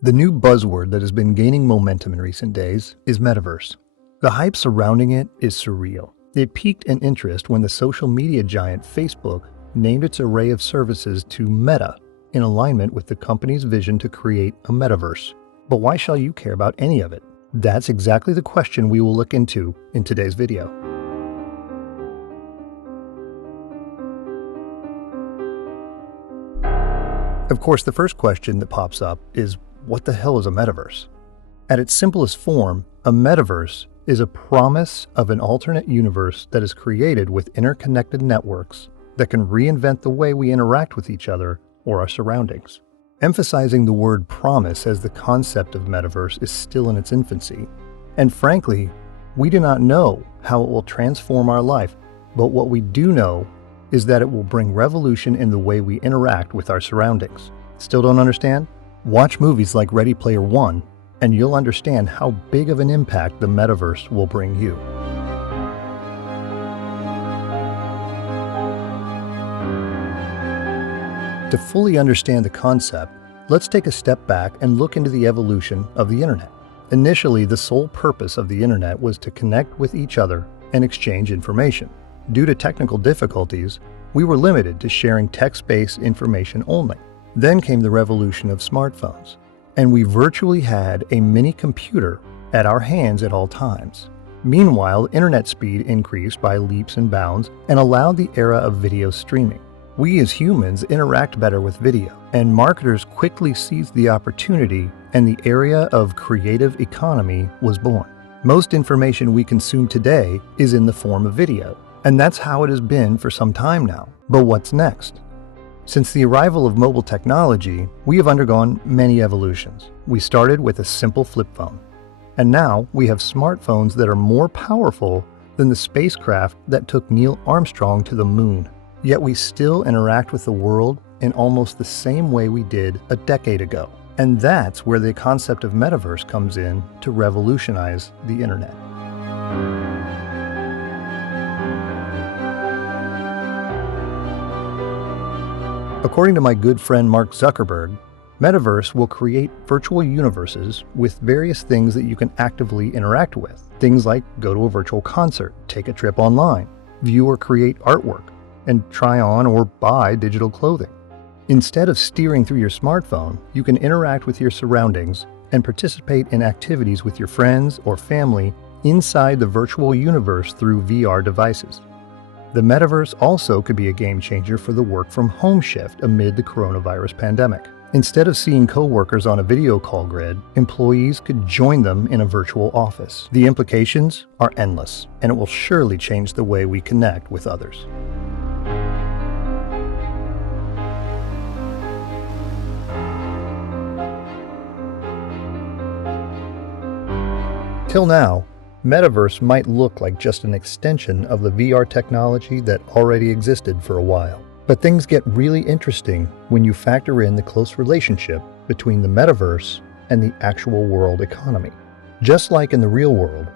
The new buzzword that has been gaining momentum in recent days is Metaverse. The hype surrounding it is surreal. It piqued in interest when the social media giant Facebook named its array of services to Meta in alignment with the company's vision to create a metaverse. But why shall you care about any of it? That's exactly the question we will look into in today's video. Of course, the first question that pops up is, what the hell is a metaverse? At its simplest form, a metaverse is a promise of an alternate universe that is created with interconnected networks that can reinvent the way we interact with each other or our surroundings. Emphasizing the word promise as the concept of metaverse is still in its infancy. And frankly, we do not know how it will transform our life, but what we do know is that it will bring revolution in the way we interact with our surroundings. Still don't understand? Watch movies like Ready Player One, and you'll understand how big of an impact the metaverse will bring you. To fully understand the concept, let's take a step back and look into the evolution of the internet. Initially, the sole purpose of the internet was to connect with each other and exchange information. Due to technical difficulties, we were limited to sharing text-based information only. Then came the revolution of smartphones, and we virtually had a mini computer at our hands at all times. Meanwhile, internet speed increased by leaps and bounds and allowed the era of video streaming. We as humans interact better with video, and marketers quickly seized the opportunity, and the area of creative economy was born. Most information we consume today is in the form of video, and that's how it has been for some time now. But what's next? Since the arrival of mobile technology, we have undergone many evolutions. We started with a simple flip phone, and now we have smartphones that are more powerful than the spacecraft that took Neil Armstrong to the moon. Yet we still interact with the world in almost the same way we did a decade ago. And that's where the concept of metaverse comes in to revolutionize the internet. According to my good friend Mark Zuckerberg, Metaverse will create virtual universes with various things that you can actively interact with. Things like go to a virtual concert, take a trip online, view or create artwork, and try on or buy digital clothing. Instead of steering through your smartphone, you can interact with your surroundings and participate in activities with your friends or family inside the virtual universe through VR devices. The metaverse also could be a game changer for the work from home shift amid the coronavirus pandemic. Instead of seeing coworkers on a video call grid, employees could join them in a virtual office. The implications are endless, and it will surely change the way we connect with others. Till now, Metaverse might look like just an extension of the VR technology that already existed for a while. But things get really interesting when you factor in the close relationship between the Metaverse and the actual world economy. Just like in the real world,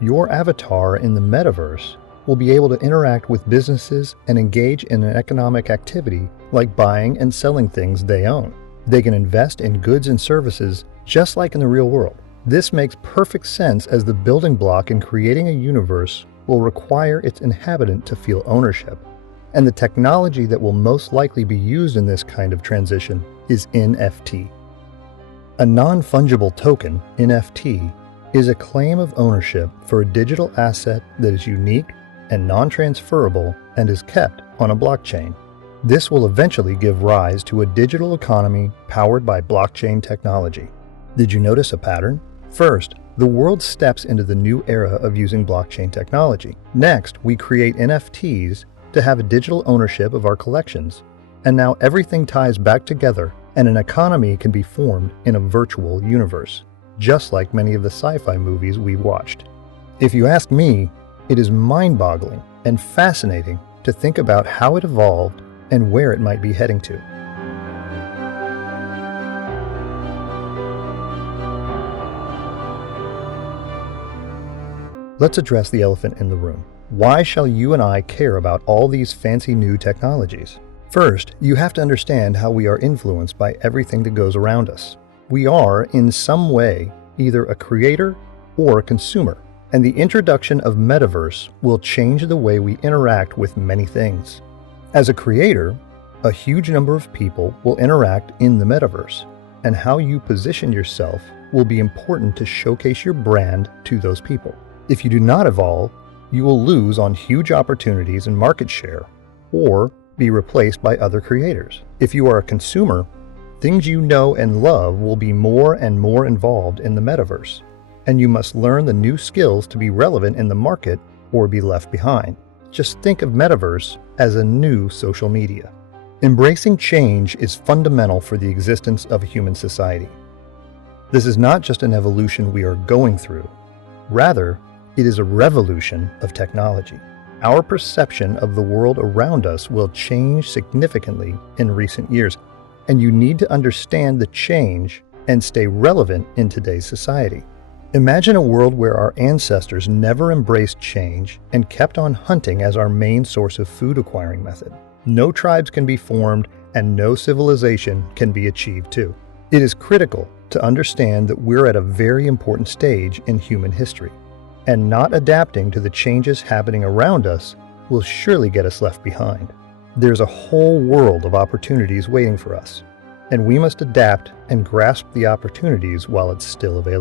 your avatar in the Metaverse will be able to interact with businesses and engage in an economic activity like buying and selling things they own. They can invest in goods and services just like in the real world. This makes perfect sense, as the building block in creating a universe will require its inhabitant to feel ownership. And the technology that will most likely be used in this kind of transition is NFT. A non-fungible token, NFT, is a claim of ownership for a digital asset that is unique and non-transferable and is kept on a blockchain. This will eventually give rise to a digital economy powered by blockchain technology. Did you notice a pattern? First, the world steps into the new era of using blockchain technology. Next, we create NFTs to have a digital ownership of our collections. And now everything ties back together, and an economy can be formed in a virtual universe, just like many of the sci-fi movies we watched. If you ask me, it is mind-boggling and fascinating to think about how it evolved and where it might be heading to. Let's address the elephant in the room. Why shall you and I care about all these fancy new technologies? First, you have to understand how we are influenced by everything that goes around us. We are, in some way, either a creator or a consumer, and the introduction of Metaverse will change the way we interact with many things. As a creator, a huge number of people will interact in the Metaverse, and how you position yourself will be important to showcase your brand to those people. If you do not evolve, you will lose on huge opportunities and market share, or be replaced by other creators. If you are a consumer, things you know and love will be more and more involved in the Metaverse, and you must learn the new skills to be relevant in the market or be left behind. Just think of Metaverse as a new social media. Embracing change is fundamental for the existence of a human society. This is not just an evolution we are going through. Rather, it is a revolution of technology. Our perception of the world around us will change significantly in recent years, and you need to understand the change and stay relevant in today's society. Imagine a world where our ancestors never embraced change and kept on hunting as our main source of food acquiring method. No tribes can be formed and no civilization can be achieved too. It is critical to understand that we're at a very important stage in human history, and not adapting to the changes happening around us will surely get us left behind. There's a whole world of opportunities waiting for us, and we must adapt and grasp the opportunities while it's still available.